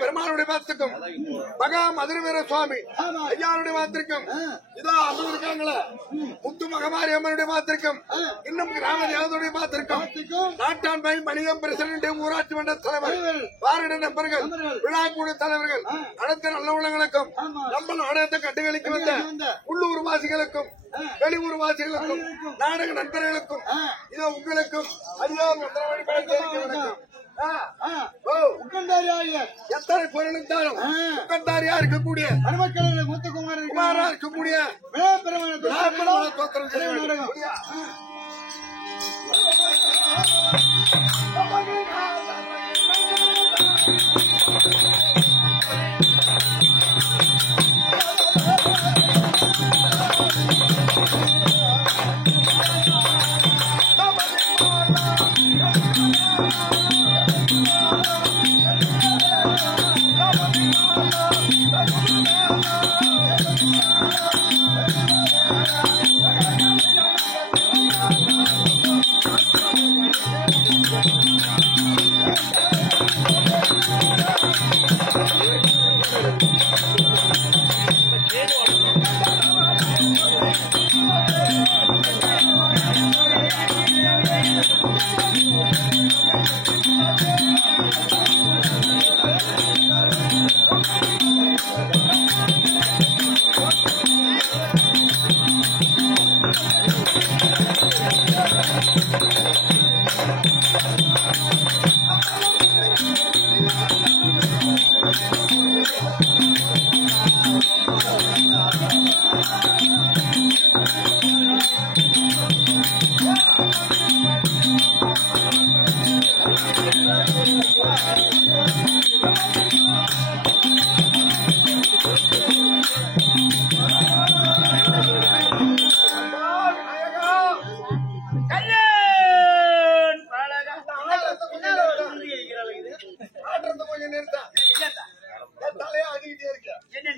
பெருமானுடைய வாத்திற்கும் மகா மதுரவீர சுவாமி ஐயாவுடைய வாத்திற்கும் இதோ அம்மன் இருக்காங்களே முத்து மகமாரி அம்மனுடைய வாத்திற்கும் இன்னும் கிராம தேவதையுடைய வாத்திற்கும் நாட்டான் பை மணியம் பிரசிடண்ட் ஊராட்சி மன்ற தலைவர் வாரிட நண்பர்கள் விழாக்குழு தலைவர்கள் அனைத்து நல்ல உள்ளங்களுக்கும் நம்ம நாடகத்தை கட்டுகளுக்கு வந்த உள்ளூர் வாசிகளுக்கும் வெளியூர் வாசிகளுக்கும் நாடக நண்பர்களுக்கும் இதோ உங்களுக்கும் எத்தனை பொருள் இருந்தாலும் உட்கார்ந்தாரியா இருக்கக்கூடிய முத்துக்குமாரா இருக்கக்கூடிய தோத்திரம்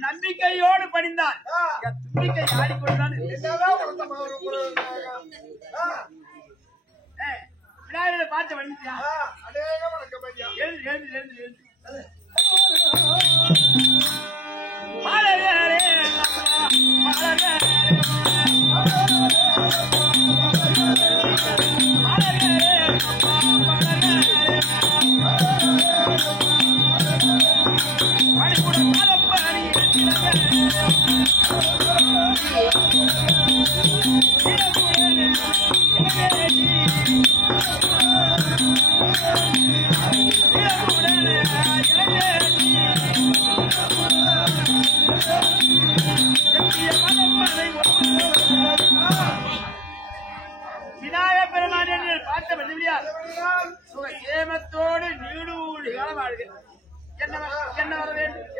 நம்பிக்கையோடு பணிந்தான் ஆடிக்கொண்டான் விநாயகரை பார்த்து வணிந்தியா எழுந்து எழுந்து எழுந்து எழுந்து விநாயக பெருமான் பார்த்த சுகேமத்தோடு நீடூழி காலம் ஆளுக என்ன வர வேண்டும்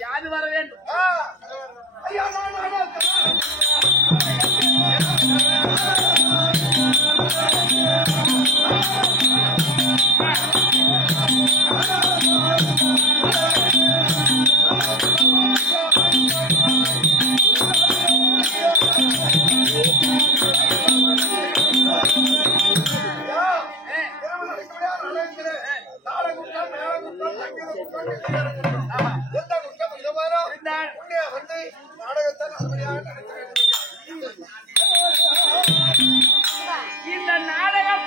யாது வர வேண்டும் இந்த நாடகம்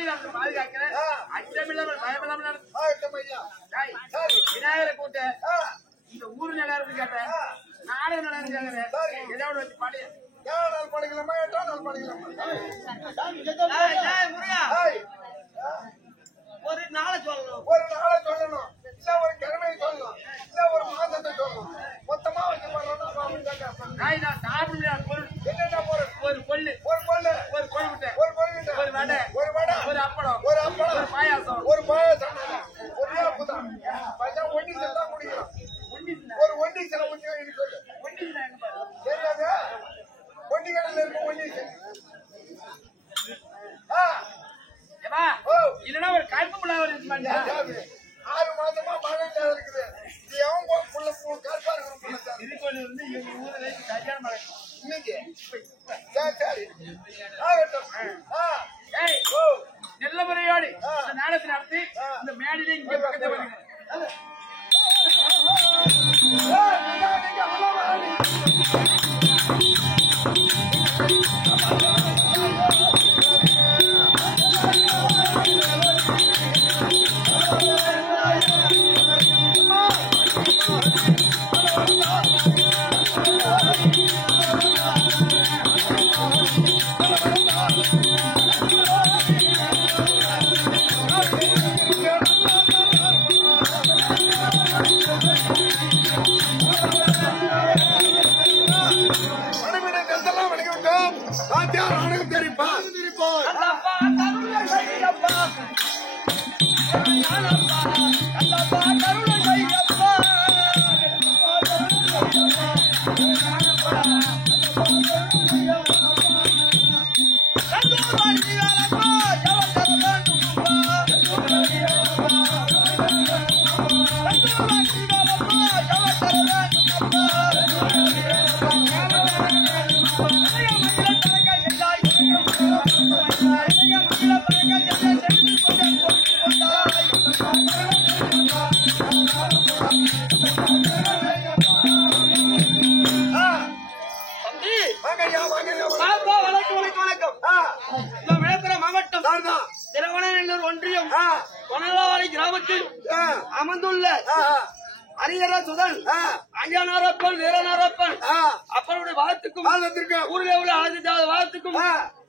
ஆலயம் பாதுகாக்கிறேன். அச்சமில்லாமல் பயமில்லாமல் நடக்கும். ஆகட்டும் ஐயா. சரி. விநாயகரை கூட்ட இந்த ஊரு நிலையாரு கேட்டேன், நாடக நிலையாரு கேட்கிறேன். ஏதாவது வச்சு பாடி 7 நாள் படிக்கலாமா 8 நாள் படிக்கலாமா? முருகா ஏய், ஒரு நாளை சொல்லணும். ஒரு நாளை சொல்லணும், இல்ல ஒரு கிழமையை சொல்லணும், இல்ல ஒரு மாதத்தை சொல்லணும். மொத்தமா வச்சு பண்ணணும். நான் சாப்பிட முடியாத பொருள் என்னென்ன பொருள்? ஒரு கொள்ளு, ஒரு கொள்ளு, ஒரு கொழுமுட்டை, ஒரு கொள்கிட்ட, ஒரு வடை, ஒரு வடை, ஒரு அப்பளம், ஒரு அப்பளம், ஒரு பாயாசம், ஒரு பாயாசம், ஒரு ஏப்புதான். பையன் ஒண்டி தான் குடிக்கிறோம். ஒரு ஒண்டி சில ஒண்டி சொல்லு. தெரியாது, ஒண்டி கடையில் இருக்கும் ஒண்டி. இல்லன்னா ஒரு கருப்பு புள்ளாவர் இருக்கு. 6 மாசமா மழை இருக்குது. இது எவன் புள்ள கருப்பா இருக்கிற திருக்கோயில் வந்து எங்க ஊர்ல சரியான மழை இன்னைக்கு. சரி ஆகட்டும். நல்ல முறையோடு இந்த நாடகத்தை நடத்தி இந்த மேடையில இங்க பக்கத்துல வருங்க. அமர்ந்துள்ள அரியரா சுதன் ஐயனாரப்பன் வீரனாரப்பன் அப்பனுடைய வாழ்த்துக்கும் ஊரில் உள்ள ஆதித்யாவது வாழ்த்துக்கும்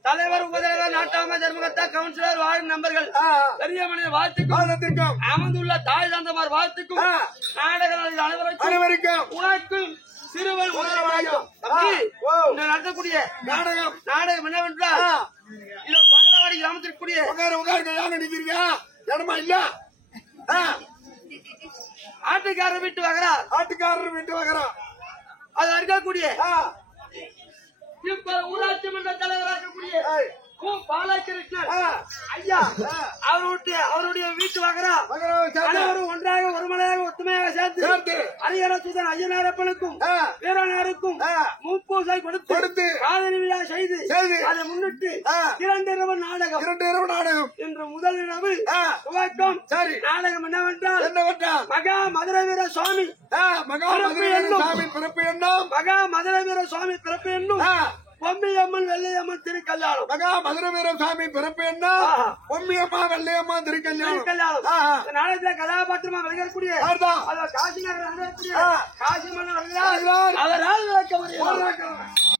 தலைவர் உபதேவர் நாட்டாம தர்மகத்தா கவுன்சிலர் வார்டு நம்பர்கள் பெரிய மனித வாழ்த்துக்கும் அமர்ந்துள்ள தாய் தந்தமார் வாழ்த்துக்கும் நாடக அனைவருக்கும் உனக்கும் சிறுவன் நடத்தக்கூடிய நாடகம் என்னவென்றால் பங்களாவாடி கிராமத்திற்குரிய இடமா இல்ல ஆட்டுக்காரர் வீட்டு வகரா அது இருக்கக்கூடிய இப்ப ஊராட்சி மன்ற தலைவராக இருக்கக்கூடிய பாலகிருஷ்ணன் ஐயா அவருடைய வீட்டு வகரா அனைவரும் ஒன்றாக ஒருமலையாக ஒத்துமையாக சேர்த்து அரியர சுதன் ஐயனாரப்பனுக்கும் வீரனாருக்கும் முப்பூசை கொடுத்து காதலி விழா செய்து அதை முன்னிட்டு 2 இரவு நாடகம் இன்று முதல் இரவு துவக்கம். நாடகம் என்னவென்றால் மகா மதுரை வீர சுவாமி பிறப்பு என்னும் மகா மதுரை வீர சுவாமி பிறப்பு என்னும் பொம்மியம்மன் வெள்ளையம்மன் திருக்கல்யாணம். மகா மதுரை வீரசாமி பிறப்பு என்ன? பொம்மியம்மா வெள்ளையம்மா திருக்கல்யாணம். நாடகத்துல கதாபாத்திரமா விளையாடக்கூடிய காசி நகர் காசி மன்னன்